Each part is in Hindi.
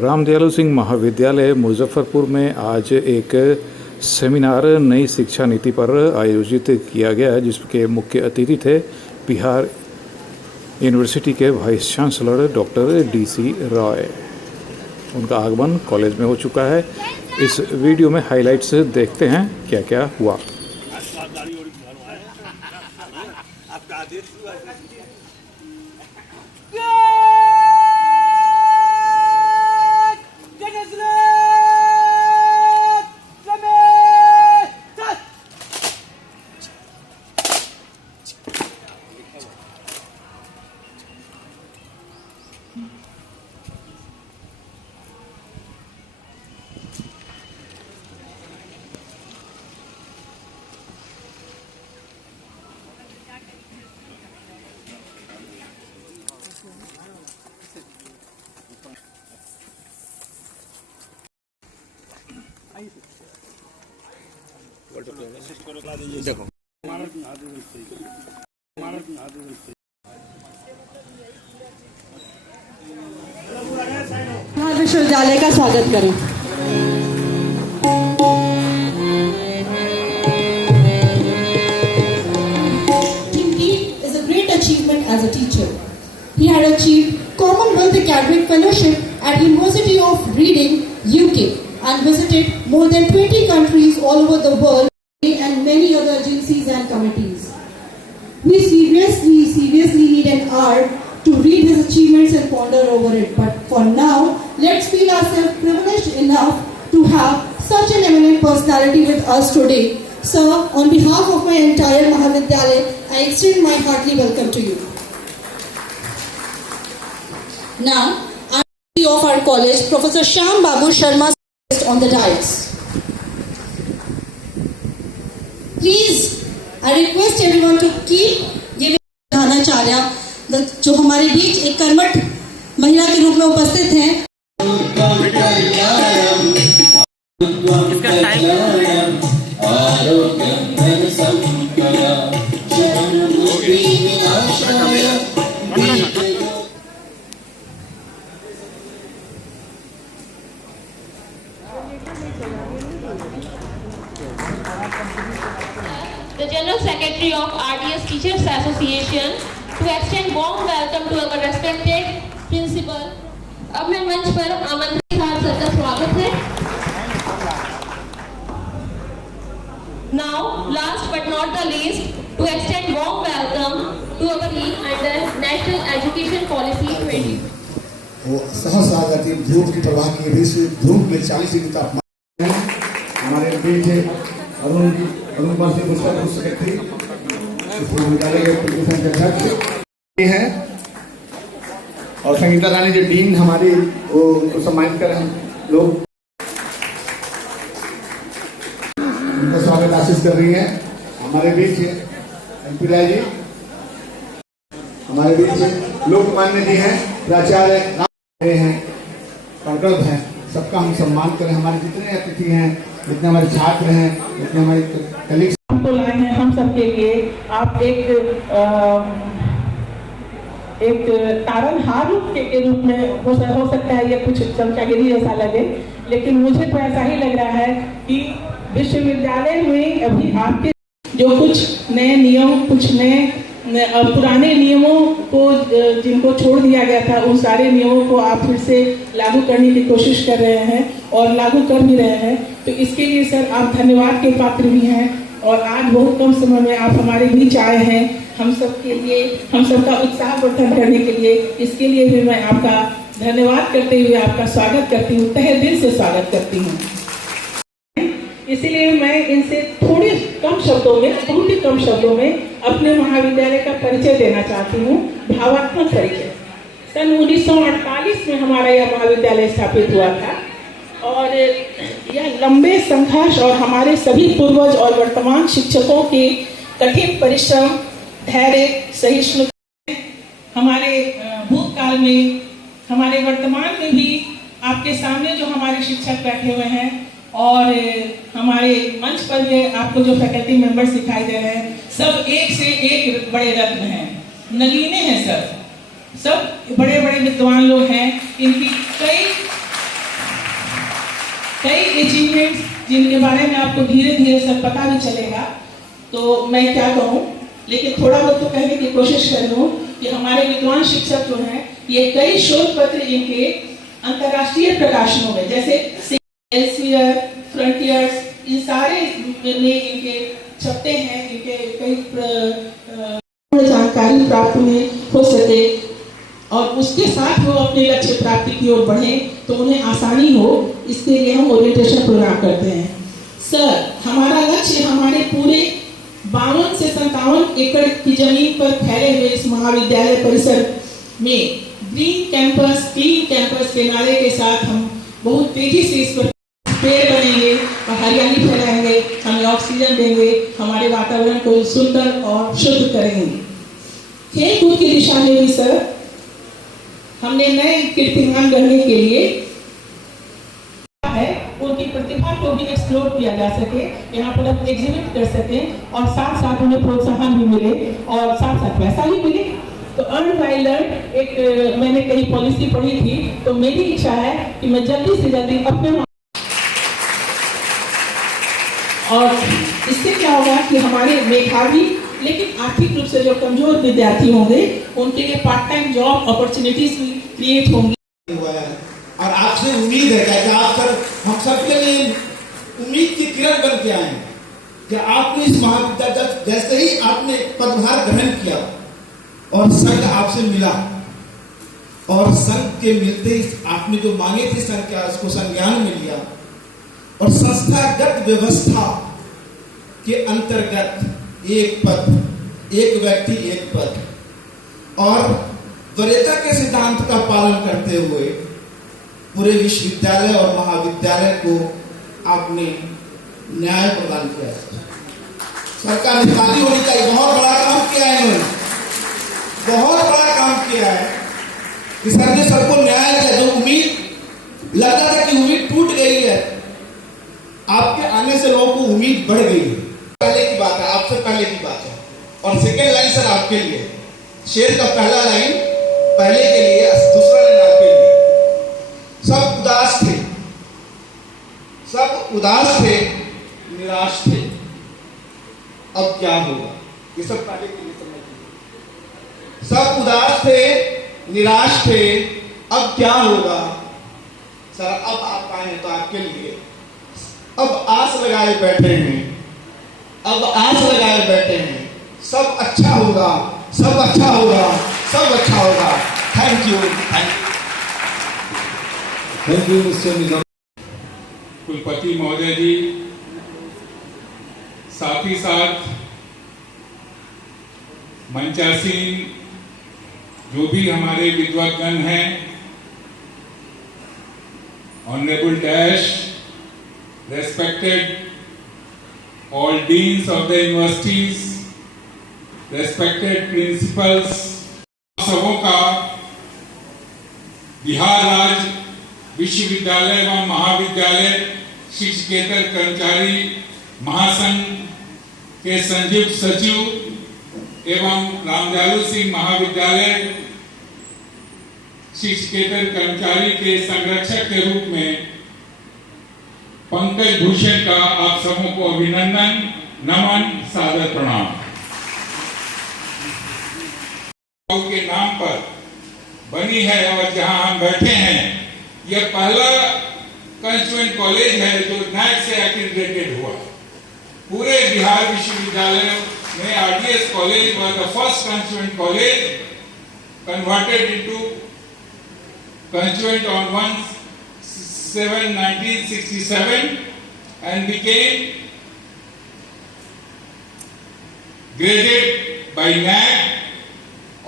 रामदयालु सिंह महाविद्यालय मुजफ्फरपुर में आज एक सेमिनार नई शिक्षा नीति पर आयोजित किया गया, जिसके मुख्य अतिथि थे बिहार यूनिवर्सिटी के vice chancellor doctor DC Roy. उनका आगमन कॉलेज में हो चुका है। इस वीडियो में हाइलाइट्स देखते हैं क्या क्या हुआ। देखो विश्वविद्यालय का स्वागत करें। Indeed, is a great achievement as a teacher. He had achieved Commonwealth Academic Fellowship at University of Reading, UK, and visited more than 20 countries all over the world and many other agencies and committees. We seriously need an hour to read his achievements and ponder over it. But for now, let's feel ourselves privileged enough to have such an eminent personality with us today. Sir, on behalf of my entire Mahavidyalaya, I extend my hearty welcome to you. Now, I'm of our college, Professor Shyam Babu Sharma, on the dais. Please, I request everyone to keep giving Dhanacharya, जो हमारे बीच एक कर्मठ महिला के रूप में उपस्थित हैं। The General Secretary of RDS Teachers Association to extend warm welcome to our respected principal. अब मैं मंच पर आमंत्रित सर का स्वागत है। Now, last but not the least, to extend warm welcome to our lead under National Education Policy 20. वो सहसा जाती धूप की प्रवाह की वजह से धूप में 40 डिग्री तापमान है। हमारे बीच अरुण कुमार सिंह पुस्तक सेक्रेटरी विश्वविद्यालय के प्रतिष्ठान के अध्यक्ष हैं और संगीता रानी जो डीन हमारी वो उनको सम्मानित कर हम लोग उनका स्वागत आशीष कर रही है। हमारे बीच MP राय जी, हमारे बीच लोकमान्य जी हैं, प्राचार्य हैं, कर्तव्य हैं, सबका हम सम्मान करें। हमारे जितने अतिथि हैं, जितने हमारे छात्र हैं, जितने हमारे कलीग्स हमको लाए हैं, हम सबके लिए आप एक तारनहार के रूप में हो सकता है। ये कुछ चमचागिरी जैसा लगे, लेकिन मुझे तो ऐसा ही लग रहा है कि विश्वविद्यालय में अभी आपके जो कुछ नए नियम, कुछ नए पुराने नियमों को जिनको छोड़ दिया गया था, उन सारे नियमों को आप फिर से लागू करने की कोशिश कर रहे हैं और लागू कर भी रहे हैं। तो इसके लिए सर आप धन्यवाद के पात्र भी हैं और आज बहुत कम समय में आप हमारे बीच आए हैं। हम सब के लिए, हम सबका उत्साह वर्धन करने के लिए, इसके लिए भी मैं आपका धन्यवाद करते हुए आपका स्वागत करती हूँ, तहे दिल से स्वागत करती हूँ। इसीलिए मैं इनसे थोड़े कम शब्दों में, बहुत ही कम शब्दों में अपने महाविद्यालय का परिचय देना चाहती हूँ, भावात्मक परिचय। सन 1948 में हमारा यह महाविद्यालय स्थापित हुआ था और यह लंबे संघर्ष और हमारे सभी पूर्वज और वर्तमान शिक्षकों के कठिन परिश्रम, धैर्य, सहिष्णुता, हमारे भूतकाल में, हमारे वर्तमान में भी आपके सामने जो हमारे शिक्षक बैठे हुए हैं और हमारे मंच पर भी आपको जो फैकल्टी मेंबर्स दिखाई दे रहे हैं, सब एक से एक बड़े रत्न हैं, नगीने हैं। सब बड़े बड़े विद्वान लोग हैं। इनकी कई आपके अचीवमेंट्स जिनके बारे में आपको धीरे धीरे सब पता भी चलेगा, तो मैं क्या कहूँ, लेकिन थोड़ा बहुत तो कहने की कोशिश कर लूँ कि हमारे विद्वान शिक्षक जो हैं, ये कई शोध पत्र इनके अंतर्राष्ट्रीय प्रकाशनों में, जैसे एल्सेवियर, फ्रंटियर्स, इन सारे में इनके छपते हैं, इनके कई जानकारी प्राप्त हो सके और उसके साथ वो अपने लक्ष्य प्राप्ति की ओर बढ़े, तो उन्हें आसानी हो, इसके लिए हम ओरिएंटेशन प्रोग्राम करते हैं। सर, हमारा लक्ष्य हमारे पूरे 52 से 57 एकड़ की जमीन पर फैले हुए इस महाविद्यालय परिसर में ग्रीन कैंपस, क्लीन कैंपस के नारे के साथ हम बहुत तेजी से इस पर पेड़ बनेंगे और हरियाली फैलाएंगे, हमें ऑक्सीजन देंगे, हमारे वातावरण को सुंदर और शुद्ध करेंगे। खेल कूद की दिशा में भी सर हमने नए कीर्तिमान गढ़ने के लिए है, उनकी प्रतिभा को भी एक्सप्लोर किया जा सके, यहाँ पर हम एग्जिबिट कर सकें और साथ साथ उन्हें प्रोत्साहन भी मिले और साथ साथ पैसा भी मिले। तो अर्न बाय लर्न एक मैंने कहीं पॉलिसी पढ़ी थी, तो मेरी इच्छा है कि मैं जल्दी से जल्दी अपने, और इससे क्या होगा कि हमारे मेधावी लेकिन आर्थिक रूप से जो कमजोर विद्यार्थी होंगे, उनके लिए पार्ट टाइम जॉब अपॉर्चुनिटीज भी क्रिएट होंगी। और आपसे उम्मीद है कि आप सर, हम सबके लिए उम्मीद की किरण बन के आए कि आपने इस महाविद्यालय, जैसे ही आपने पदभार ग्रहण किया और संघ आपसे मिला, और संघ के मिलते ही आपने जो मांगे थे संघ का, उसको संज्ञान में लिया और संस्थागत व्यवस्था के अंतर्गत एक पद, एक व्यक्ति एक पद, और वरीयता के सिद्धांत का पालन करते हुए पूरे विश्वविद्यालय और महाविद्यालय को आपने न्याय प्रदान किया। सरकार निष्पादी होनी चाहिए, बहुत बड़ा काम किया है इन्होंने, बहुत बड़ा काम किया है कि सर ने सबको न्याय दिया। जो उम्मीद लगता था कि उम्मीद टूट गई है, आपके आने से लोगों को उम्मीद बढ़ गई है। पहले की बात है, आपसे पहले की बात है। और सेकेंड लाइन सर आपके लिए, शेर का पहला लाइन पहले के लिए, दूसरा लाइन आपके लिए। सब उदास थे, सब उदास थे, निराश थे, अब क्या होगा, ये सब पहले के लिए समझिए। सब उदास थे, निराश थे, अब क्या होगा। सर अब आप आए हैं तो आपके लिए अब आस लगाए बैठे हैं, अब आस लगाए बैठे हैं, सब अच्छा होगा, सब अच्छा होगा, सब अच्छा होगा। Thank you, thank you mister Nizam. कुलपति महोदय जी, साथ ही साथ मंचासीन जो भी हमारे विद्वद्गण हैं, honourable dash, respected all deans of the universities, respected principals, सबों का बिहार राज्य विश्वविद्यालय एवं महाविद्यालय शिक्षकेतर कर्मचारी महासंघ के संयुक्त सचिव एवं रामजालू सिंह महाविद्यालय शिक्षकेतर कर्मचारी के संरक्षक के रूप में पंकज भूषण का आप सबों को अभिनंदन, नमन, सादर प्रणाम। के नाम पर बनी है और जहां हम बैठे हैं, यह पहला कंस्टिट्यूएंट कॉलेज है जो नैक से एक्रीडेटेड हुआ। पूरे बिहार विश्वविद्यालय में RDS college was the first constituent college converted into constituent on 1/7/1967 and became graded by NAC,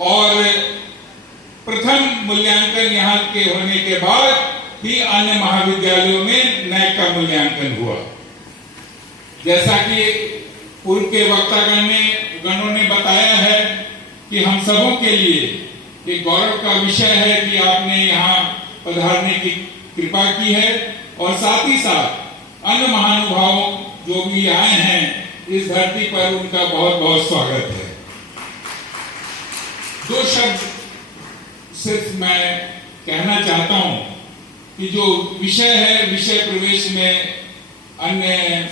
और प्रथम मूल्यांकन यहाँ के होने के बाद ही अन्य महाविद्यालयों में NAC का मूल्यांकन हुआ। जैसा कि पूर्व के वक्तागणों ने बताया है कि हम सबों के लिए एक गौरव का विषय है कि आपने यहाँ पधारने की कृपा की है, और साथ ही साथ अन्य महानुभावों जो भी आए हैं इस धरती पर, उनका बहुत बहुत स्वागत है। दो शब्द सिर्फ मैं कहना चाहता हूं कि जो विषय है, विषय प्रवेश में अन्य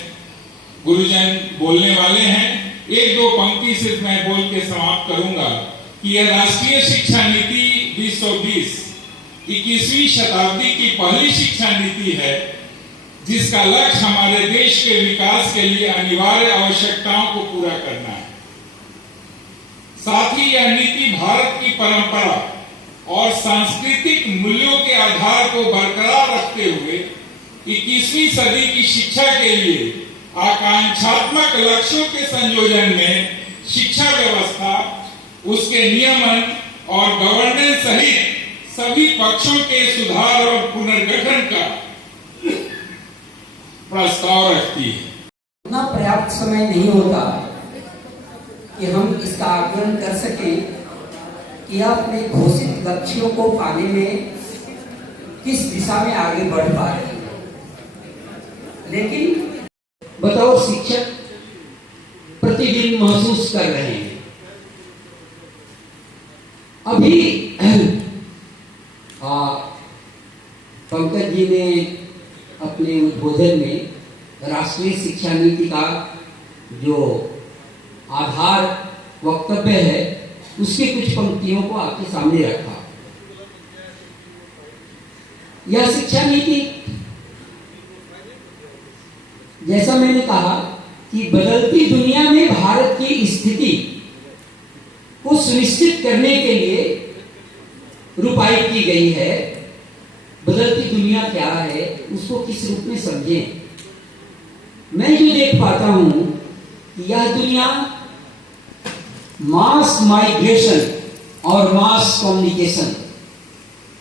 गुरुजन बोलने वाले हैं। एक दो पंक्ति सिर्फ मैं बोल के समाप्त करूंगा कि यह राष्ट्रीय शिक्षा नीति 2020 21वीं शताब्दी की पहली शिक्षा नीति है जिसका लक्ष्य हमारे देश के विकास के लिए अनिवार्य आवश्यकताओं को पूरा करना है। साथ ही यह नीति भारत की परंपरा और सांस्कृतिक मूल्यों के आधार को बरकरार रखते हुए 21वीं सदी की शिक्षा के लिए आकांक्षात्मक लक्ष्यों के संयोजन में शिक्षा व्यवस्था, उसके नियमन और गवर्नेंस सहित सभी पक्षों के सुधार और पुनर्गठन का प्रस्ताव रखती है। उतना पर्याप्त समय नहीं होता कि हम इसका आकलन कर सकें कि यह अपने घोषित लक्ष्यों को पाने में किस दिशा में आगे बढ़ पा रही है। लेकिन बतौर शिक्षक प्रतिदिन महसूस कर रहे हैं। अभी पंकज जी ने अपने उद्बोधन में राष्ट्रीय शिक्षा नीति का जो आधार वक्तव्य है उसके कुछ पंक्तियों को आपके सामने रखा। यह शिक्षा नीति, जैसा मैंने कहा कि बदलती दुनिया में भारत की स्थिति को सुनिश्चित करने के लिए रूपायित की गई है। बदलती दुनिया क्या है, उसको किस रूप में समझें। मैं जो देख पाता हूं कि यह दुनिया मास माइग्रेशन और मास कम्युनिकेशन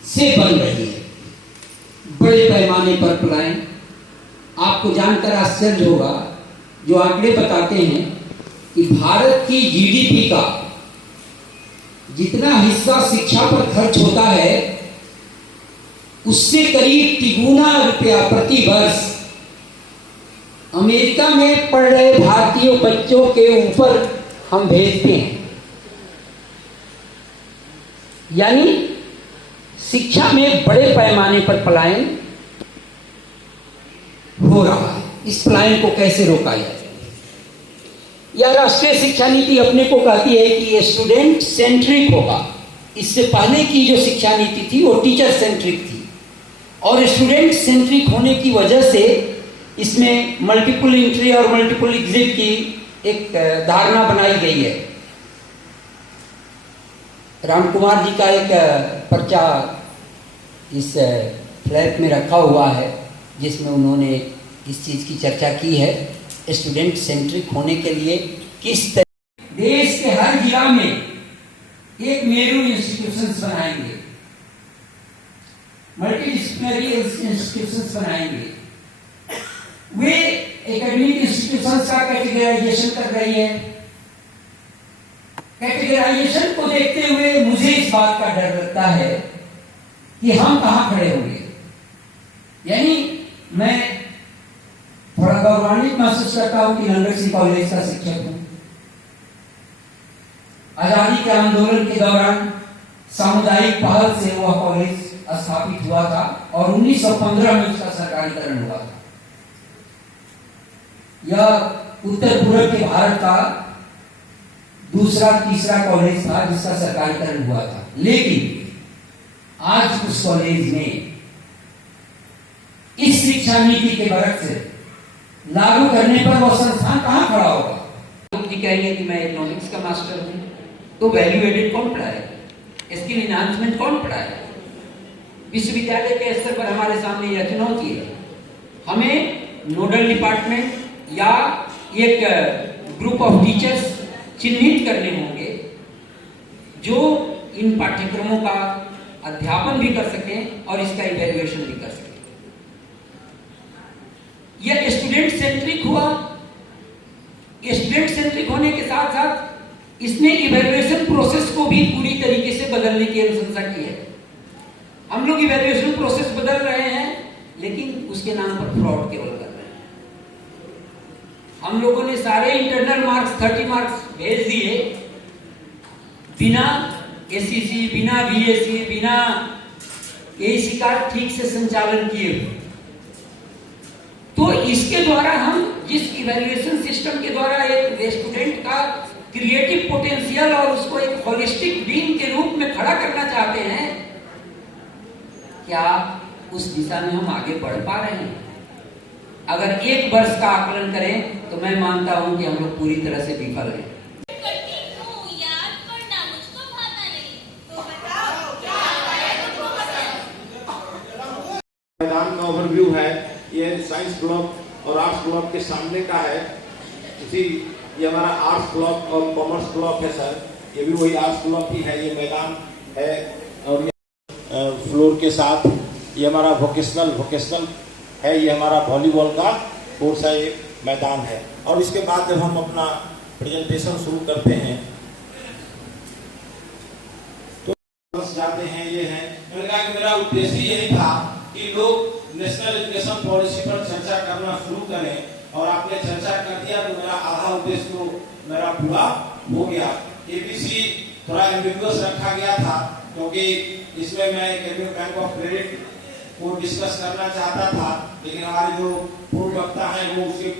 से बन रही है। बड़े पैमाने पर पलायन, आपको जानकर आश्चर्य होगा, जो आंकड़े बताते हैं कि भारत की जीडीपी का जितना हिस्सा शिक्षा पर खर्च होता है उससे करीब तिगुना रुपया प्रति वर्ष अमेरिका में पढ़ रहे भारतीय बच्चों के ऊपर हम भेजते हैं। यानी शिक्षा में बड़े पैमाने पर पलायन हो रहा है। इस पलायन को कैसे रोका जाए? यह राष्ट्रीय शिक्षा नीति अपने को कहती है कि ये स्टूडेंट सेंट्रिक होगा। इससे पहले की जो शिक्षा नीति थी वो टीचर सेंट्रिक थी, और स्टूडेंट सेंट्रिक होने की वजह से इसमें मल्टीपल एंट्री और मल्टीपल एग्जिट की एक धारणा बनाई गई है। राम कुमार जी का एक पर्चा इस फ्लैप में रखा हुआ है जिसमें उन्होंने इस चीज की चर्चा की है, स्टूडेंट सेंट्रिक होने के लिए किस तरह देश के हर जिला में एक मेरू इंस्टीट्यूशंस बनाएंगे, मल्टीडिसिप्लिनरी इंस्टीट्यूशंस बनाएंगे। वे एकेडमिक इंस्टीट्यूशंस का कैटेगराइजेशन कर रही है। कैटेगराइजेशन को देखते हुए मुझे इस बात का डर लगता है कि हम कहां खड़े होंगे। यानी मैं थोड़ा गौरवान्वित महसूस करता हूं कि नंदन सिंह कॉलेज का शिक्षक हूं। आजादी के आंदोलन के दौरान सामुदायिक पहल से वह कॉलेज स्थापित हुआ था और 1915 में उसका सरकारीकरण हुआ था। यह उत्तर पूर्व के भारत का दूसरा तीसरा कॉलेज था जिसका सरकारीकरण हुआ था। लेकिन आज उस कॉलेज में इस शिक्षा नीति के बरकत से लागू करने पर वो संस्थान कहां खड़ा होगा? कह रही है कि मैं इकोनॉमिक्स का मास्टर हूं, तो वैल्यू एडेड कौन पढ़ाए, स्किल इनहांसमेंट कौन पढ़ाए? विश्वविद्यालय के स्तर पर हमारे सामने यह चुनौती है। हमें नोडल डिपार्टमेंट या एक ग्रुप ऑफ टीचर्स चिन्हित करने होंगे जो इन पाठ्यक्रमों का अध्यापन भी कर सकें और इसका इवैल्यूएशन भी कर सकें। यह स्टूडेंट सेंट्रिक हुआ। स्टूडेंट सेंट्रिक होने के साथ साथ इसने इवैल्यूएशन प्रोसेस को भी पूरी तरीके से बदलने की अनुशंसा की है। हम लोग इवैल्यूएशन प्रोसेस बदल रहे हैं लेकिन उसके नाम पर फ्रॉड केवल कर रहे हैं। हम लोगों ने सारे इंटरनल मार्क्स 30 मार्क्स भेज दिए बिना एससीसी, बिना बीएससी, बिना एईसी का ठीक से संचालन किए हुए। तो तो इसके द्वारा हम जिस इवैल्यूएशन सिस्टम के द्वारा एक स्टूडेंट का क्रिएटिव पोटेंशियल और उसको एक होलिस्टिक बीइंग के रूप में खड़ा करना चाहते हैं, क्या उस दिशा में हम आगे बढ़ पा रहे हैं? अगर 1 वर्ष का आकलन करें तो मैं मानता हूं कि हम लोग पूरी तरह से विफल हैं। मैदान में ओवरव्यू है, ये साइंस ब्लॉक और आर्ट्स ब्लॉक के सामने का है। इसी ये हमारा आर्ट्स ब्लॉक और कॉमर्स ब्लॉक है सर, ये भी वही आर्ट्स ब्लॉक ही है। ये मैदान है और ये फ्लोर के साथ ये हमारा वोकेशनल है, ये हमारा वॉलीबॉल का कोर्स है, एक मैदान है। और इसके बाद जब हम अपना प्रेजेंटेशन शुरू करते हैं तो बस जाते हैं। ये है, मैंने कहा कि मेरा उद्देश्य यही था कि लोग नेशनल एजुकेशन पॉलिसी पर चर्चा करना शुरू करें, और आपने चर्चा कर दिया तो मेरा आधा उद्देश्य तो मेरा पूरा हो गया। एबीसी थोड़ा एम्बिगुअस रखा गया था क्योंकि इसमें मैं बैंक ऑफ क्रेडिट को डिस्कस करना चाहता था, लेकिन हमारे जो पूर्व वक्ता हैं वो उसे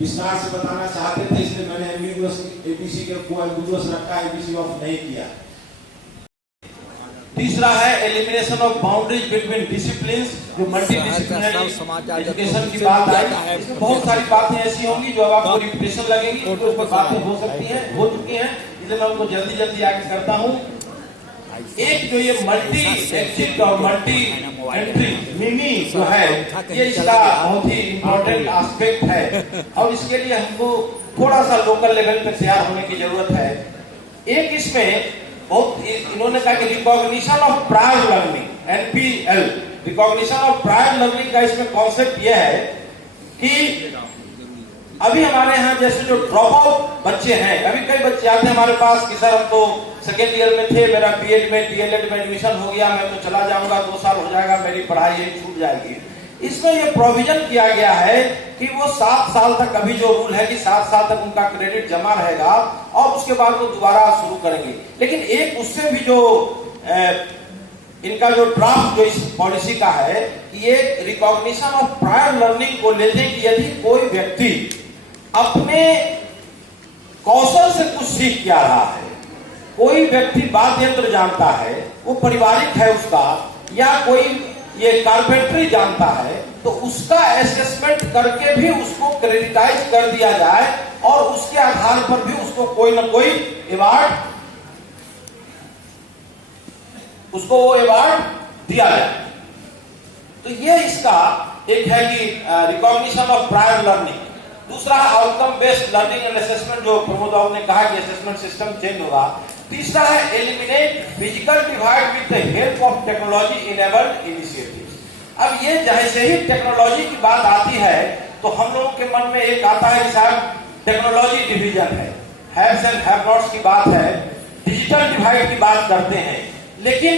विस्तार से बताना चाहते थे, इसलिए मैंने एम्बिगुअस एबीसी को एम्बिगुअस रखा, एबीसी ऑफ नहीं किया। तीसरा है elimination of boundaries between disciplines, जो मल्टीडिसिप्लिनरी एजुकेशन की बात आई। इसमें बहुत सारी बातें ऐसी होंगी जो अब आपको रिपीटेशन लगेगी, कुछ बातें हो सकती हैं, हो चुकी हैं, इसलिए मैं उनको जल्दी आगे करता हूँ। एक जो ये मल्टी एग्जिट और मल्टी एंट्री मिनी जो है, ये इसका बहुत ही इम्पोर्टेंट एस्पेक्ट है, और इसके लिए हमको थोड़ा सा लोकल लेवल पे तैयार होने की जरूरत है। एक इसमें बहुत इन्होंने कहा कि recognition of prior learning, NPL, recognition of prior learning का इसमें कॉन्सेप्ट यह है कि अभी हमारे यहाँ जैसे जो ड्रॉप आउट बच्चे हैं, अभी कई बच्चे आते हैं हमारे पास कि सर हम तो सेकेंड ईयर में थे, मेरा बीएड में डीएलएड में एडमिशन हो गया, मैं तो चला जाऊंगा, 2 साल हो जाएगा, मेरी पढ़ाई यही छूट जाएगी। इसमें यह प्रोविजन किया गया है कि वो 7 साल तक, अभी जो रूल है कि 7 साल तक उनका क्रेडिट जमा रहेगा और उसके बाद वो दोबारा शुरू करेंगे। लेकिन एक उससे भी जो इनका जो ड्राफ्ट जो इस पॉलिसी का है, ये रिकॉग्निशन ऑफ प्रायर लर्निंग को लेते कि यदि कोई व्यक्ति अपने कौशल से कुछ सीख क्या रहा है, कोई व्यक्ति वाद्य यंत्र जानता है, वो पारिवारिक है उसका, या कोई ये कारपेंटरी जानता है, तो उसका असेसमेंट करके भी उसको क्रेडिटाइज कर दिया जाए और उसके आधार पर भी उसको कोई ना कोई अवार्ड, उसको वो अवार्ड दिया जाए। तो ये इसका एक है कि रिकॉग्निशन ऑफ प्रायर लर्निंग। दूसरा है outcome based learning and assessment, जो प्रमोद बाबू ने कहा कि असेसमेंट सिस्टम चेंज होगा। तीसरा है eliminate physical divide with the help of technology enabled initiatives. अब ये जैसे ही टेक्नोलॉजी की बात आती है तो हम लोगों के मन में एक आता है कि साहब टेक्नोलॉजी डिवीजन है, हैव्स एंड हैव नॉट्स की बात है, डिजिटल डिवाइड की बात करते हैं। लेकिन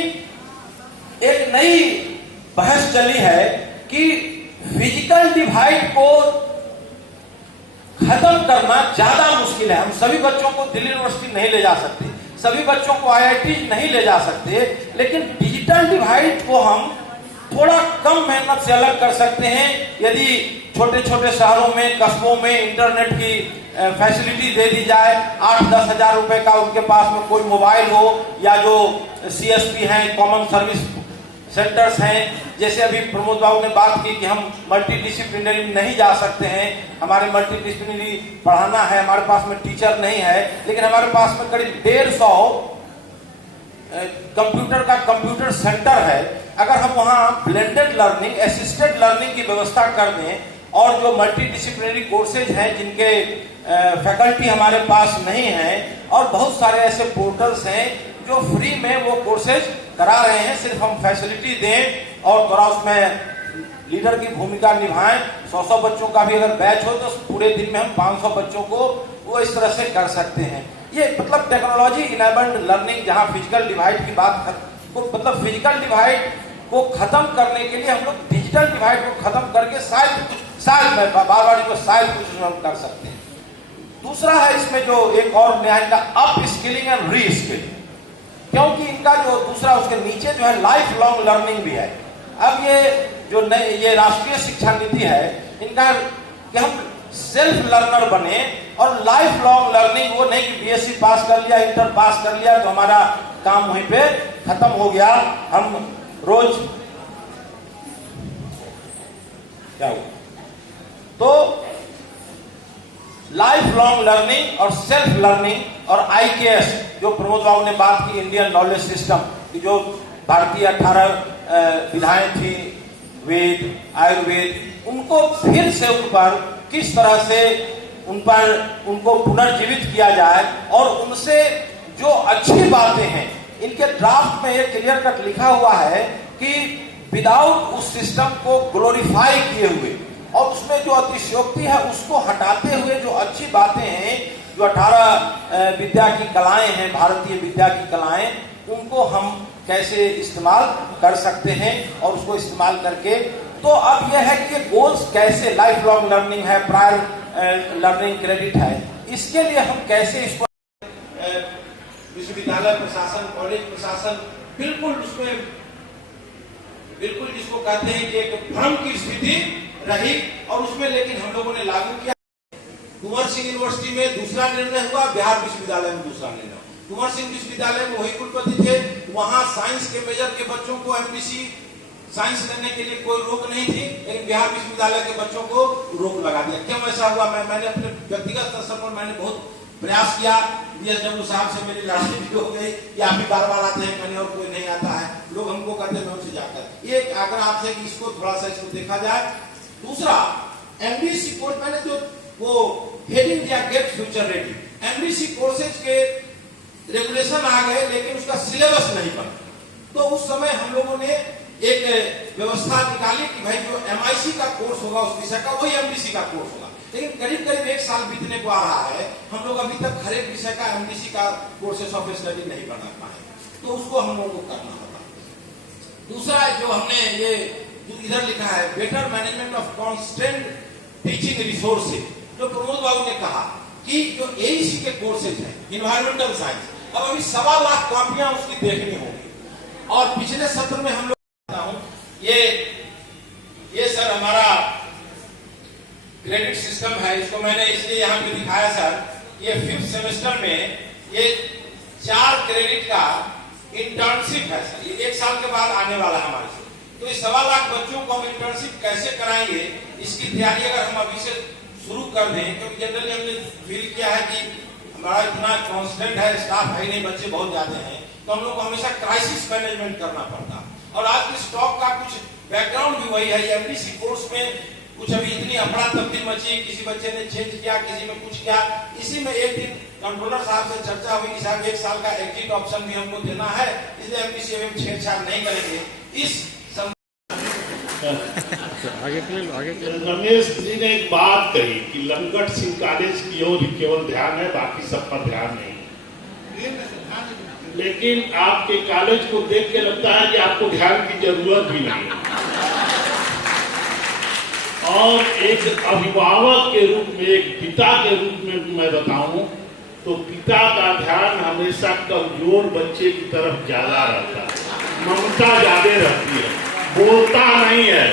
एक नई बहस चली है कि फिजिकल डिवाइड को खत्म करना ज्यादा मुश्किल है। हम सभी बच्चों को दिल्ली यूनिवर्सिटी नहीं ले जा सकते, सभी बच्चों को आईआईटी नहीं ले जा सकते, लेकिन डिजिटल डिवाइड को हम थोड़ा कम मेहनत से अलग कर सकते हैं यदि छोटे छोटे शहरों में, कस्बों में इंटरनेट की फैसिलिटी दे दी जाए। 8-10 हजार रुपए का उनके पास में कोई मोबाइल हो, या जो सीएसपी हैं, कॉमन सर्विस सेंटर्स हैं, जैसे अभी प्रमोद बाबू ने बात की कि हम मल्टीडिसिप्लिनरी नहीं जा सकते हैं, हमारे मल्टीडिसिप्लिनरी पढ़ाना है, हमारे पास में टीचर नहीं है, लेकिन हमारे पास में करीब 150 कंप्यूटर का कंप्यूटर सेंटर है। अगर हम वहां ब्लेंडेड लर्निंग, असिस्टेड लर्निंग की व्यवस्था कर दें, और जो मल्टीडिसिप्लिनरी कोर्सेज हैं जिनके फैकल्टी हमारे पास नहीं है, और बहुत सारे ऐसे पोर्टल्स हैं जो फ्री में वो कोर्सेज करा रहे हैं, सिर्फ हम फैसिलिटी दें और थोड़ा उसमें लीडर की भूमिका निभाएं। 100 बच्चों का भी अगर बैच हो तो पूरे दिन में हम 500 बच्चों को वो इस तरह से कर सकते हैं। ये मतलब टेक्नोलॉजी इनेबल्ड लर्निंग, जहां फिजिकल डिवाइड की बात मतलब फिजिकल डिवाइड को खत्म करने के लिए हम लोग डिजिटल डिवाइड को खत्म करके शायद मैं बार-बार को शायद कुछ हम कर सकते हैं। दूसरा है इसमें जो एक और न्याय का up skilling and re skilling, क्योंकि इनका जो दूसरा उसके नीचे जो है लाइफ लॉन्ग लर्निंग भी है। अब ये जो ये राष्ट्रीय शिक्षा नीति है, इनका कि हम सेल्फ लर्नर बने और लाइफ लॉन्ग लर्निंग, वो नहीं कि बीएससी पास कर लिया, इंटर पास कर लिया तो हमारा काम वहीं पे खत्म हो गया, हम रोज क्या हुआ। तो लाइफ लॉन्ग लर्निंग और सेल्फ लर्निंग और IKS जो प्रमोद बाबू ने बात की, इंडियन नॉलेज सिस्टम की जो भारतीय 18 विधाएं थी, वेद, आयुर्वेद, उनको फिर से उन पर किस तरह से उनको पुनर्जीवित किया जाए और उनसे जो अच्छी बातें हैं, इनके ड्राफ्ट में ये क्लियर कट लिखा हुआ है कि विदाउट उस सिस्टम को ग्लोरीफाई किए हुए और उसमें जो अतिशयोक्ति है उसको हटाते हुए जो अच्छी बातें हैं, जो 18 विद्या की कलाएं हैं, भारतीय विद्या की कलाएं, उनको हम कैसे इस्तेमाल कर सकते हैं और उसको इस्तेमाल करके, तो अब यह है कि ये गोल्स कैसे, लाइफ लॉन्ग लर्निंग है, प्रायर लर्निंग क्रेडिट है, इसके लिए हम कैसे इसको विश्वविद्यालय प्रशासन, कॉलेज प्रशासन बिल्कुल उसमें बिल्कुल जिसको कहते हैं कि एक भ्रम की स्थिति रही और उसमें, लेकिन हम लोगों ने लागू किया। कुंवर सिंह यूनिवर्सिटी में दूसरा निर्णय हुआ, बिहार विश्वविद्यालय में दूसरा निर्णय। कुंवर सिंह विश्वविद्यालय में वही कुलपति थे, वहां साइंस के मेजर के बच्चों को MPC साइंस लेने के लिए कोई रोक नहीं थी, लेकिन बिहार विश्वविद्यालय के बच्चों को रोक लगा दिया। क्यों ऐसा हुआ? मैंने अपने व्यक्तिगत स्तर पर मैंने बहुत प्रयास किया, DSW साहब से मेरी लड़ाई भी हो गई कि आप भी बार-बार आते हैं, मैंने और कोई नहीं आता है, लोग हमको कहते हैं मैं उनसे जाकर। ये आग्रह आपसे कि इसको थोड़ा सा इसको देखा जाए। दूसरा, MBC कोर्स मैंने जो वो हेडिंग दिया, get future ready, MBC courses के रेगुलेशन आ गए लेकिन उसका सिलेबस नहीं बना, तो उस समय हम लोगों ने एक व्यवस्था निकाली कि भाई जो MIC का कोर्स होगा उस विषय का, वही MBC का कोर्स होगा। लेकिन करीब करीब 1 साल बीतने को आ रहा है, हम लोग अभी तक हर एक विषय का MBC का कोर्सेस ऑफ स्टडी नहीं बना पाए, तो उसको हम लोगों को करना होगा। दूसरा जो हमने ये जो इधर लिखा है, better management of constant teaching resources, जो प्रमोद बाबू ने कहा कि जो AEC के कोर्सेज हैं, इन्वायरमेंटल साइंस, अब अभी 1.25 लाख कॉपियां उसकी देखनी होगी। और पिछले सत्र में हम लोग ये सर हमारा क्रेडिट सिस्टम है, इसको मैंने इसलिए यहाँ पे दिखाया सर, ये 5th सेमेस्टर में ये 4 क्रेडिट का इंटर्नशिप है सर, ये 1 साल के बाद आने वाला है हमारे से। तो इस 1.25 लाख बच्चों को हम इंटर्नशिप कैसे कराएंगे, इसकी तैयारी अगर हम अभी से शुरू कर दें, क्योंकि जनरली हमने फील किया है कि हमारा इतना कॉन्स्टेंट है, स्टाफ है नहीं, बच्चे बहुत ज्यादा हैं, तो हम लोग को हमेशा क्राइसिस मैनेजमेंट करना पड़ता। और आज के स्टॉक का कुछ बैकग्राउंड भी वही है। MBC कोर्स में कुछ अभी इतनी अफरा तफरी मची, किसी बच्चे ने चेंज किया, किसी में कुछ किया, इसी में एक दिन कंट्रोलर साहब से चर्चा हुई कि साहब 1 साल का एग्जिट ऑप्शन भी हमको देना है, इसलिए MBC में छेड़छाड़ नहीं करेंगे। इस रमेश जी ने एक बात कही कि लंगट सिंह कॉलेज की ओर केवल ध्यान है, बाकी सब पर ध्यान नहीं। लेकिन आपके कॉलेज को देख के लगता है कि आपको ध्यान की जरूरत भी नहीं है। और एक अभिभावक के रूप में, एक पिता के रूप में मैं बताऊं तो पिता का ध्यान हमेशा कमजोर बच्चे की तरफ ज्यादा रहता है, ममता ज्यादा रहती है, बोलता नहीं है।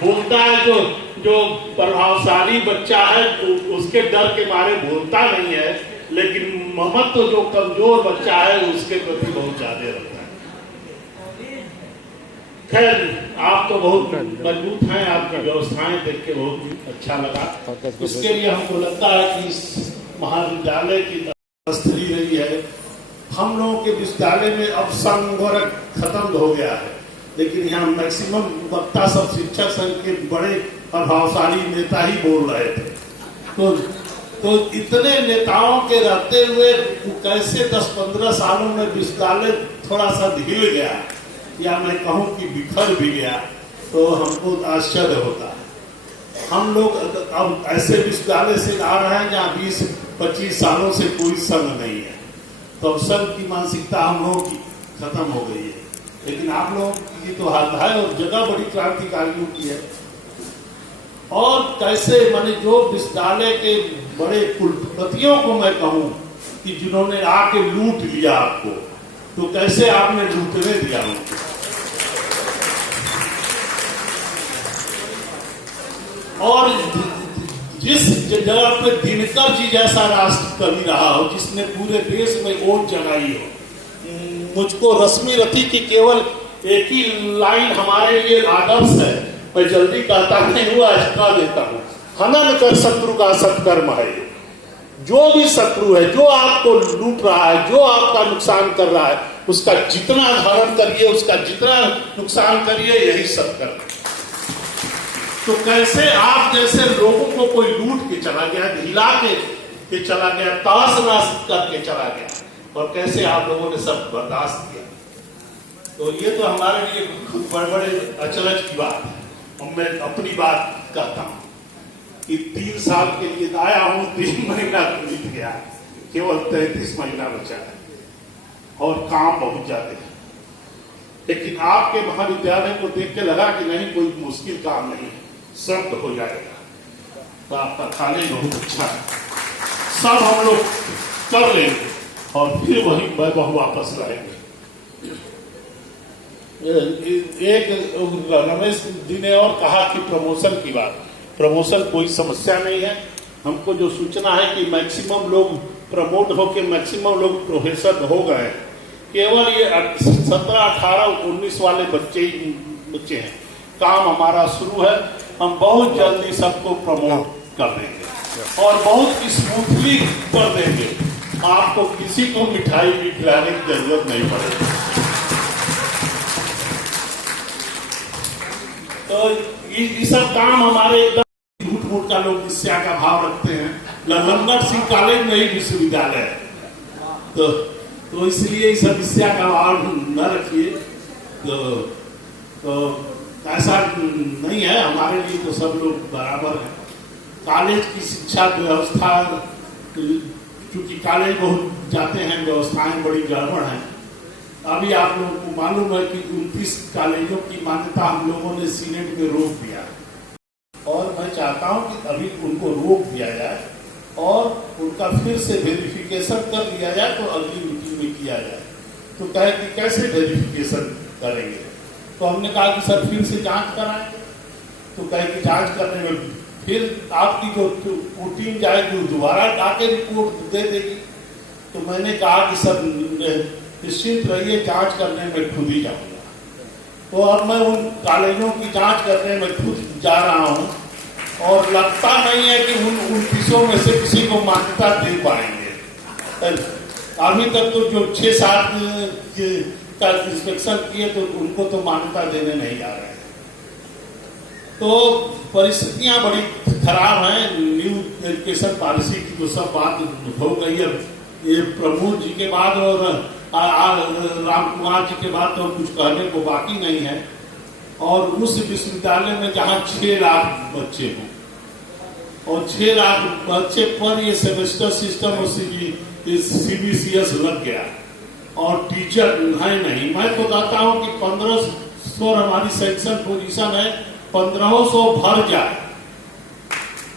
बोलता है जो प्रभावशाली बच्चा है तो उसके डर के मारे बोलता नहीं है, लेकिन ममत्व तो जो कमजोर बच्चा है उसके प्रति बहुत ज्यादा रहता है। खैर, आप तो बहुत मजबूत हैं, आपकी व्यवस्थाएं देख के बहुत अच्छा लगा। इसके लिए हमको लगता है कि इस महाविद्यालय की स्थिति रही है। हम लोगों के विद्यालय में अब संवर्ग खत्म हो गया है, लेकिन यहाँ मैक्सिमम वक्ता सब शिक्षक संघ के बड़े प्रभावशाली नेता ही बोल रहे थे। तो इतने नेताओं के रहते हुए कैसे 10-15 सालों में विश्वविद्यालय थोड़ा सा ढिल गया, या मैं कहूँ कि बिखर भी गया, तो हमको आश्चर्य होता है। हम लोग अब ऐसे विश्वविद्यालय से आ रहे हैं जहाँ 20-25 सालों से कोई संघ नहीं है, तो अब संघ की मानसिकता हम लोगों की खत्म हो गई है। लेकिन आप लोगों की तो हाल है और जगह बड़ी क्रांतिकारियों की है। और कैसे माने जो विश्वविद्यालय के बड़े कुलपतियों को मैं कहूं कि जिन्होंने आके लूट लिया आपको, तो कैसे आपने लूटने दिया उनको। और जिस जगह पे दिनकर जी जैसा राष्ट्र कवि रहा हो, जिसने पूरे देश में ओट जगाई हो, मुझको रश्मि रथी की केवल एक ही लाइन हमारे लिए आदर्श है। मैं जल्दी कहता नहीं हुआ, कह देता हूँ, हनन कर शत्रु का सत्कर्म है। जो भी शत्रु है, जो आपको लूट रहा है, जो आपका नुकसान कर रहा है, उसका जितना हनन करिए, उसका जितना नुकसान करिए, यही सत्कर्म है। तो कैसे आप जैसे लोगों को कोई लूट के चला गया, हिला के चला गया, तहस नहस करके चला गया, और कैसे आप लोगों ने सब बर्दाश्त किया। तो ये तो हमारे लिए बड़े अचरज की बात है। और मैं अपनी बात कहता हूँ कि 3 साल के लिए आया हूँ, 3 महीना बीत गया, केवल 33 महीना बचा है और काम बहुत ज्यादा है। लेकिन आपके महाविद्यालय को देख के लगा कि नहीं, कोई मुश्किल काम नहीं है, सब हो जाएगा। तो आपका कॉलेज बहुत अच्छा है, सब हम लोग कर लेंगे और फिर वही वैभव वापस लाएंगे। एक रमेश जी ने और कहा कि प्रमोशन की बात, प्रमोशन कोई समस्या नहीं है। हमको जो सूचना है कि मैक्सिमम लोग प्रमोट होकर मैक्सिमम लोग प्रोफेसर हो गए, केवल ये 17, 18, 19 वाले बच्चे हैं। काम हमारा शुरू है, हम बहुत जल्दी सबको प्रमोट कर देंगे और बहुत स्मूथली कर देंगे। आपको किसी को मिठाई भी खिलाने की जरूरत नहीं पड़ेगी। तो ये सब काम हमारे एकदम झूठ मूठ का लोग निश्चय का भाव रखते हैं। लंगर सिंह कॉलेज में ही विश्वविद्यालय है, तो इसलिए इस निश्चय का भाव न रखिए। तो ऐसा नहीं है, हमारे लिए तो सब लोग बराबर हैं। कॉलेज की शिक्षा व्यवस्था, क्योंकि कॉलेज बहुत जाते हैं, व्यवस्थाएं बड़ी गड़बड़ हैं। अभी आप लोगों को मालूम है कि 29 कॉलेजों की मान्यता हम लोगों ने सीनेट में रोक दिया, और मैं चाहता हूं कि अभी उनको रोक दिया जाए और उनका फिर से वेरिफिकेशन कर लिया जाए, तो अगली मीटिंग में किया जाए। तो कहे कि कैसे वेरिफिकेशन करेंगे, तो हमने कहा कि सर फिर से जांच कराएं। तो कहे कि जांच करने में फिर आपकी जो टीम जाएगी दोबारा आके रिपोर्ट दे देगी। तो मैंने कहा कि सर निश्चित रहिए, जांच करने में खुद ही जाऊंगा। तो अब मैं उन कॉलेजों की जांच करने में खुद जा रहा हूं, और लगता नहीं है कि उन 29 में से किसी को मान्यता दे पाएंगे। अभी तक तो जो 6-7 का इंस्पेक्शन किए, तो उनको तो मान्यता देने नहीं जा रहे हैं। तो परिस्थितियां बड़ी खराब हैं। न्यू एजुकेशन पॉलिसी की तो सब बात हो गई है। ये प्रमोद जी के बाद और राम कुमार जी के बाद तो कुछ कहने को बाकी नहीं है। और उस विश्वविद्यालय में जहाँ 6 लाख बच्चे हों, और 6 लाख बच्चे पर ये सेमेस्टर सिस्टम और CBCS लग गया, और टीचर है नहीं। मैं तो कहता हूँ कि 1500 हमारी सेक्शन पोजीशन है, 1500 भर जाए,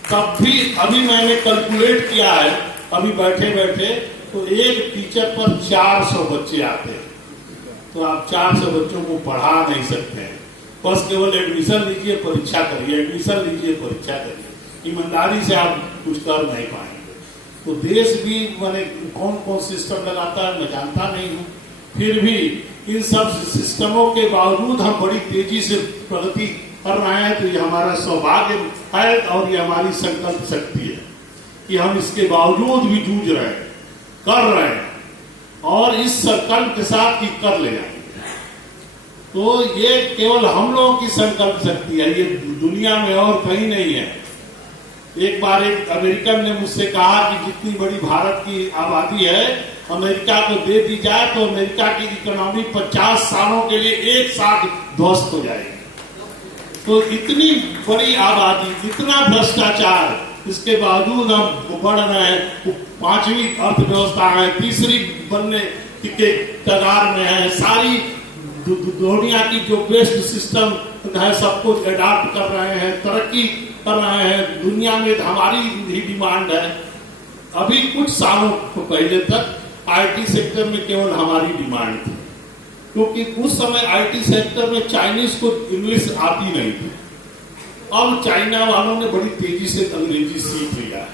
तब भी अभी मैंने कैलकुलेट किया है, अभी बैठे बैठे, तो एक टीचर पर 400 बच्चे आते हैं। तो आप 400 बच्चों को पढ़ा नहीं सकते हैं। बस केवल एडमिशन लीजिए, परीक्षा करिए, एडमिशन लीजिए, परीक्षा करिए। ईमानदारी से आप कुछ कर नहीं पाएंगे। तो देश भी मैंने कौन कौन सिस्टम लगाता है मैं जानता नहीं हूँ, फिर भी इन सब सिस्टमों के बावजूद हम बड़ी तेजी से प्रगति कर रहे हैं। तो ये हमारा सौभाग्य है और ये हमारी संकल्प शक्ति है कि हम इसके बावजूद भी जूझ रहे हैं, कर रहे हैं, और इस संकल्प के साथ ही कर ले जाएंगे। तो ये केवल हम लोगों की संकल्प शक्ति है, ये दुनिया में और कहीं नहीं है। एक बार एक अमेरिकन ने मुझसे कहा कि जितनी बड़ी भारत की आबादी है, अमेरिका को दे दी जाए तो अमेरिका की इकोनॉमी 50 सालों के लिए एक साथ ध्वस्त हो जाएगी। तो इतनी बड़ी आबादी, इतना भ्रष्टाचार, इसके बावजूद हम बढ़ रहे हैं। 5वीं अर्थव्यवस्था है, 3री बनने के कगार में है। सारी दुनिया की जो बेस्ट सिस्टम है सबको अडॉप्ट कर रहे हैं, तरक्की कर रहे हैं। दुनिया में हमारी ही डिमांड है। अभी कुछ सालों पहले तक IT सेक्टर में केवल हमारी डिमांड थी, क्योंकि उस समय IT सेक्टर में चाइनीज को इंग्लिश आती नहीं थी। अब चाइना वालों ने बड़ी तेजी से अंग्रेजी सीख लिया है,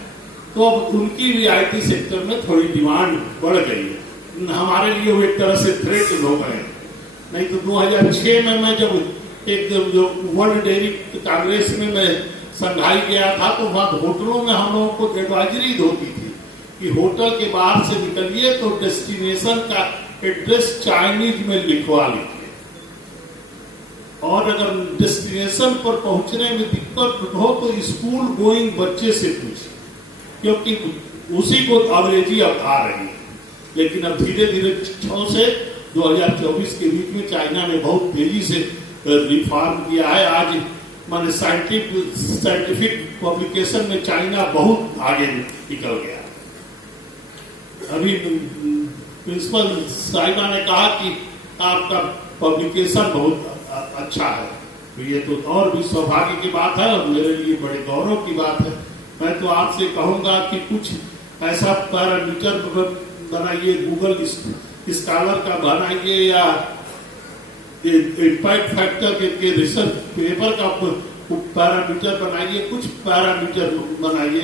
तो अब उनकी भी IT सेक्टर में थोड़ी डिमांड बढ़ गई है। हमारे लिए वो एक तरह से थ्रेट हो गए। नहीं तो 2006 में मैं जब एक जो वर्ल्ड डेयरी कांग्रेस में मैं संघाई गया था, तो वहाँ होटलों में हम लोगों को एडवाइजरी होती थी कि होटल के बाहर से निकलिए तो डेस्टिनेशन का एड्रेस चाइनीज में लिखवा लीजिए, और अगर डेस्टिनेशन पर पहुंचने में दिक्कत हो तो स्कूल गोइंग बच्चे से पूछिए, क्योंकि उसी को अंग्रेजी अब आ रही है। लेकिन अब धीरे धीरे 6 से 2024 के बीच में चाइना ने बहुत तेजी से रिफॉर्म किया है। आज माने साइंटिफिक पब्लिकेशन में चाइना बहुत आगे निकल गया। अभी प्रिंसिपल साहिबा ने कहा कि आपका पब्लिकेशन बहुत अच्छा है, तो ये तो और भी सौभाग्य की बात है और मेरे लिए बड़े गौरव की बात है। मैं तो आपसे कहूंगा कि कुछ ऐसा पैरामीटर बनाइए, गूगल स्कॉलर का बनाइए या इम्पैक्ट फैक्टर के रिसर्च पेपर का पैरामीटर बनाइए, कुछ पैरामीटर बनाइए,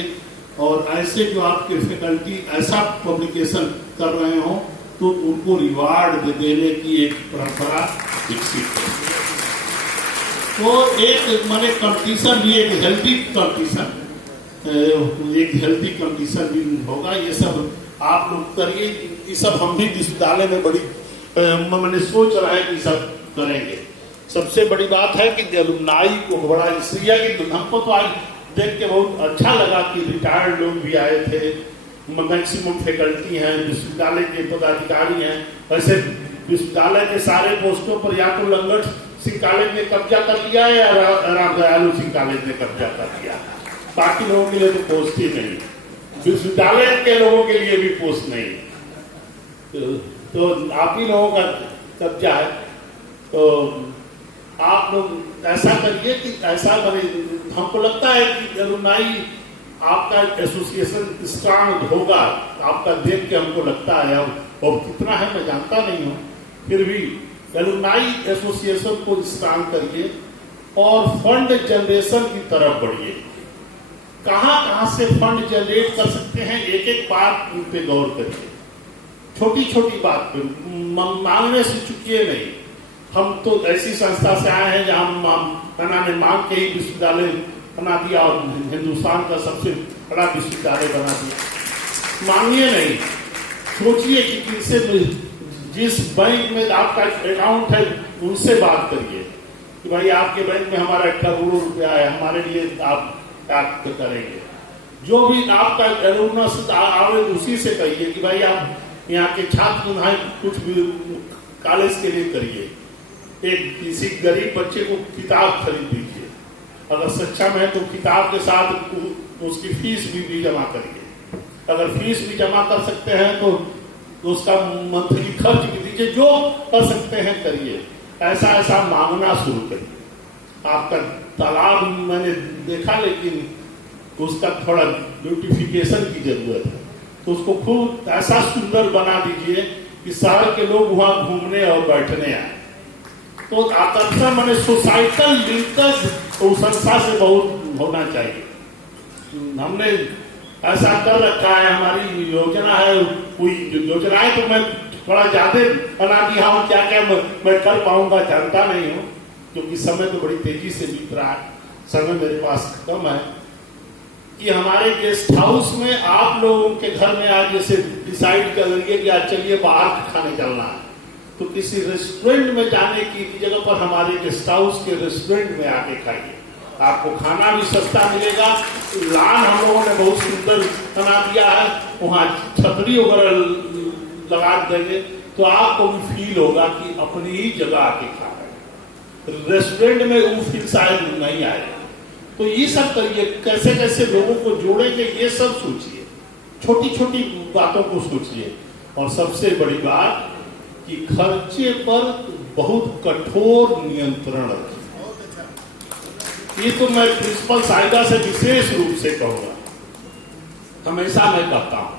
और ऐसे जो आपके फैकल्टी ऐसा पब्लिकेशन कर रहे हो तो उनको रिवार्ड देने की एक परंपरा विकसित करें। तो एक माने कंपटीशन भी एक हेल्दी कंपटीशन, एक हेल्दी कंपटीशन भी होगा। ये सब आप लोग करिए, ये सब हम भी विश्वविद्यालय में बड़ी मैंने सोच रहा है कि सब करेंगे। सबसे बड़ी बात है कि अलुमनाई को बड़ा इसलिए कि हमको तो आज देख के बहुत अच्छा लगा कि रिटायर्ड लोग भी आए थे, मैक्सिमम फैकल्टी हैं, विश्वविद्यालय के पदाधिकारी हैं। वैसे विश्वविद्यालय के सारे पोस्टों पर या तो लंगट सिंह कॉलेज ने कब्जा कर लिया है या राम दयालु सिंह कॉलेज ने कब्जा कर लिया। बाकी लोगों के लिए तो पोस्ट ही नहीं, विश्वविद्यालय के लोगों के लिए भी पोस्ट नहीं, तो आप ही लोगों का कब्जा है। तो आप लोग ऐसा करिए कि ऐसा हमको लगता है कि अलुमनाई आपका एसोसिएशन स्ट्रांग होगा, आपका देख के हमको लगता है। अब कितना है मैं जानता नहीं हूँ, फिर भी अलुमनाई एसोसिएशन को स्ट्रांग करिए और फंड जनरेशन की तरफ बढ़िए। कहाँ से फंड जनरेट कर सकते हैं, एक एक बात पे गौर करिए, छोटी छोटी बात पे मांगने से चुकिए नहीं। हम तो ऐसी संस्था से आए हैं जहाँ ने मांग के ही विश्वविद्यालय बना दिया और हिंदुस्तान का सबसे बड़ा विश्वविद्यालय बना दिया। मांगिए नहीं, सोचिए कि किससे, जिस बैंक में आपका अकाउंट है उनसे बात करिए कि भाई आपके बैंक में हमारा 1 करोड़ रुपया है, हमारे लिए आप क्या करेंगे। जो भी आपका एलुमनस आवे उसी से कहिए कि भाई आप यहाँ के छात्र कुछ भी कॉलेज के लिए करिए। एक किसी गरीब बच्चे को किताब खरीद दीजिए, अगर सच्चा में है तो किताब के साथ उसकी फीस भी जमा करिए। अगर फीस भी जमा कर सकते हैं तो उसका मंथली खर्च भी दीजिए, जो कर सकते हैं करिए। ऐसा मांगना शुरू करिए। आपका तालाब मैंने देखा, लेकिन उसका थोड़ा ब्यूटिफिकेशन की जरूरत है, तो उसको खूब ऐसा सुंदर बना दीजिए कि शहर के लोग वहां घूमने और बैठने आए। तो आकर्षण मैंने सोसाइटल लिंकेज उस संस्था से बहुत होना चाहिए। हमने ऐसा कर रखा है, हमारी योजना है, कोई योजनाएं तो मैं थोड़ा ज्यादा बना दिया हूँ, क्या क्या मैं कर पाऊंगा जानता नहीं हूँ, क्योंकि समय तो बड़ी तेजी से बीत रहा है, समय मेरे पास कम है। कि हमारे गेस्ट हाउस में आप लोगों के घर में आज जैसे डिसाइड कर लेंगे कि आज चलिए बाहर खाने चलना है, तो किसी रेस्टोरेंट में जाने की जगह पर हमारे गेस्ट हाउस के रेस्टोरेंट में आके खाइए। आपको खाना भी सस्ता मिलेगा। लान हम लोगों ने बहुत सुंदर बना दिया है, वहाँ छतरी वगैरह लगा देंगे, तो आपको भी फील होगा कि अपनी ही जगह आके खा रहे। रेस्टोरेंट में वो फील शायद नहीं आएगा। तो ये सब करिए, कैसे कैसे लोगों को जोड़ेंगे ये सब सोचिए, छोटी छोटी बातों को सोचिए। और सबसे बड़ी बात कि खर्चे पर बहुत कठोर नियंत्रण रखिए। ये तो मैं प्रिंसिपल साहिबा से विशेष रूप से कहूंगा। हमेशा मैं कहता हूं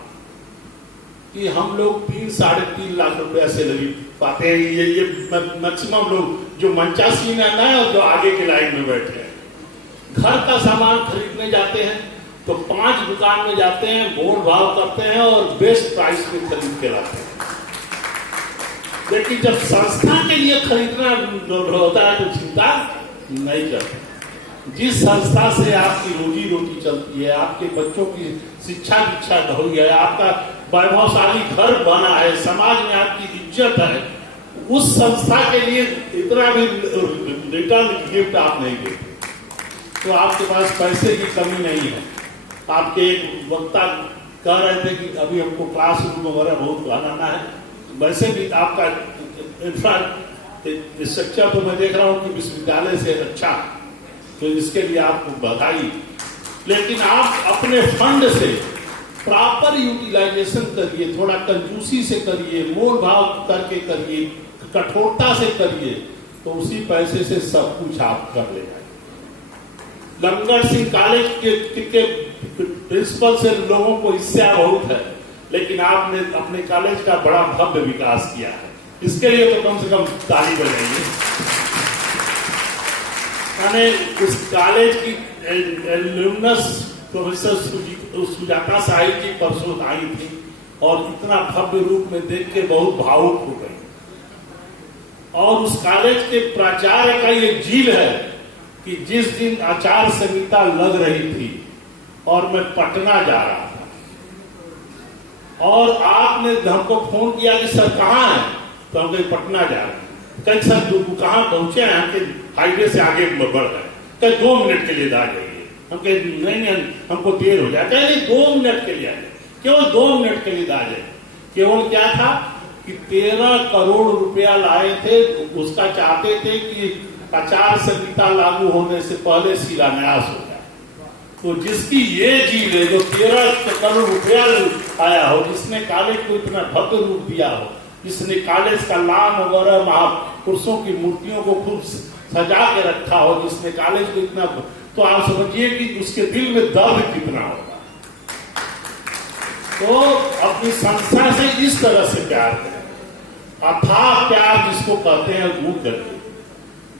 कि हम लोग 3-3.5 लाख रुपया सैलरी पाते हैं। ये मैक्सिमम लोग जो मंचासीन है ना, और जो आगे के लाइन में बैठे हैं। घर का सामान खरीदने जाते हैं तो 5 दुकान में जाते हैं, मोल भाव करते हैं और बेस्ट प्राइस में खरीद के लाते हैं। लेकिन जब संस्था के लिए खरीदना होता है तो चिंता नहीं करते। जिस संस्था से आपकी रोजी रोटी चलती है, आपके बच्चों की शिक्षा दीक्षा हुई है, आपका वैभवशाली घर बना है, समाज में आपकी इज्जत है, उस संस्था के लिए इतना भी रिटर्न गिफ्ट आप नहीं देते तो आपके पास पैसे की कमी नहीं है। आपके एक वक्ता कह रहे थे कि अभी हमको क्लासरूम वगैरह बहुत बनाना है, वैसे भी आपका इंफ्रास्ट्रक्चर तो मैं देख रहा हूँ कि विश्वविद्यालय से अच्छा, तो इसके लिए आपको बधाई। लेकिन आप अपने फंड से प्रॉपर यूटिलाइजेशन करिए, थोड़ा कंजूसी से करिए, मोल भाव करके करिए, कठोरता से करिए, तो उसी पैसे से सब कुछ आप कर ले जाए। लंगर सिंह कॉलेज के प्रिंसिपल से लोगों को इससे बहुत है, लेकिन आपने अपने कॉलेज का बड़ा भव्य विकास किया है, इसके लिए तो कम से कम ताली बजाइए। मैंने उस कॉलेज की एल्यूमनस प्रोफेसर सुजाता साहिब जी परसों आई थी और इतना भव्य रूप में देख के बहुत भावुक हो गई। और उस कॉलेज के प्राचार्य का ये जील है कि जिस दिन आचार संहिता लग रही थी और मैं पटना जा रहा था और आपने हमको फोन किया कि सर कहाँ है, तो हम कहीं पटना जा रहे हैं। कहीं सर कहाँ पहुंचे हैं, हम हाईवे से आगे बढ़ रहे हैं, कहीं 2 मिनट के लिए आ जाइए। हम कहे नहीं हमको देर हो जाए, कहे नहीं 2 मिनट के लिए आए, केवल 2 मिनट के लिए आ जाए। केवल क्या था कि 13 करोड़ रुपया लाए थे, उसका चाहते थे कि आचार संहिता लागू होने से पहले शिलान्यास हो जाए। तो जिसकी ये जीव है, जो 13 करोड़ रुपया आया हो, जिसने कॉलेज को इतना भव्य रूप दिया हो, जिसने कॉलेज का लान वगैरह महापुरुषों की मूर्तियों को खूब सजा के रखा हो, जिसने कॉलेज को इतना, तो आप समझिए कि उसके दिल में दर्द कितना होगा। तो अपनी संस्था से इस तरह से प्यार करें, अथाह प्यार जिसको कहते हैं वो करें।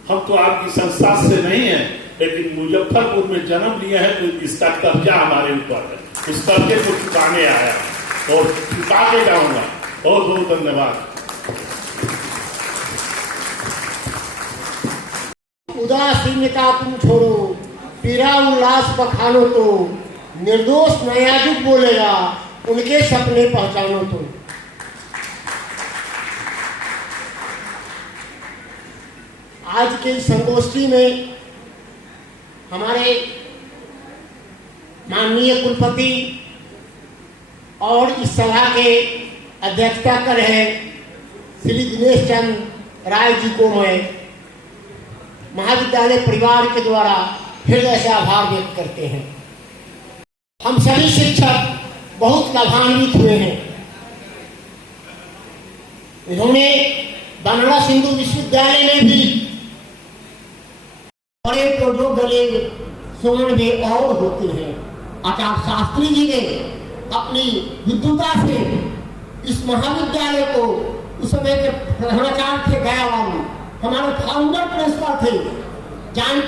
हम तो आपकी संस्था से नहीं है, लेकिन मुजफ्फरपुर में जन्म लिया है तो इसका कब्जा हमारे ऊपर है, उस कब्जे को चुकाने आया और चुका के जाऊंगा। बहुत बहुत धन्यवाद। उदासीनता तुम छोड़ो, पीरा उल्लास बखानो तो, निर्दोष नयाजुक बोलेगा, उनके सपने पहचानो तो। आज के संगोष्ठी में हमारे माननीय कुलपति और इस सभा के अध्यक्षता कर रहे श्री दिनेश चंद्र राय जी को मैं महाविद्यालय परिवार के द्वारा हृदय से आभार व्यक्त करते हैं। हम सभी शिक्षक बहुत लाभान्वित हुए हैं। इन्होंने बनारस हिंदू विश्वविद्यालय में भी बड़े प्रोजो गले स्वर्ण में और होते हैं। आचार्य शास्त्री जी ने अपनी विद्वता से इस महाविद्यालय को, उस समय के प्रधानाचार्य थे गया वाले, हमारे फाउंडर प्रिंसिपल थे जान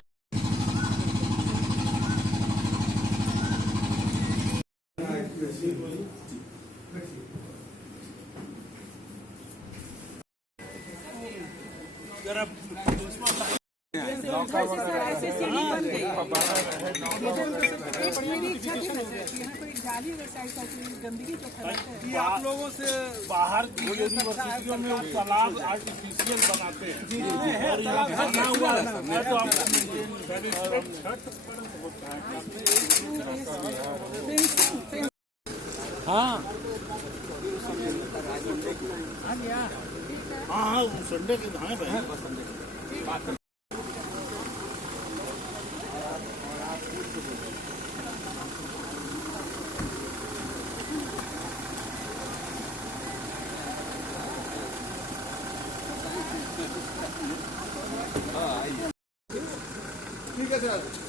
आप लोगों से बाहर की यूनिवर्सिटियों में तालाब आर्टिफिशियल बनाते हैं और यहाँ बना हुआ है तो हाँ संडे के धाए भाई ठीक है सर।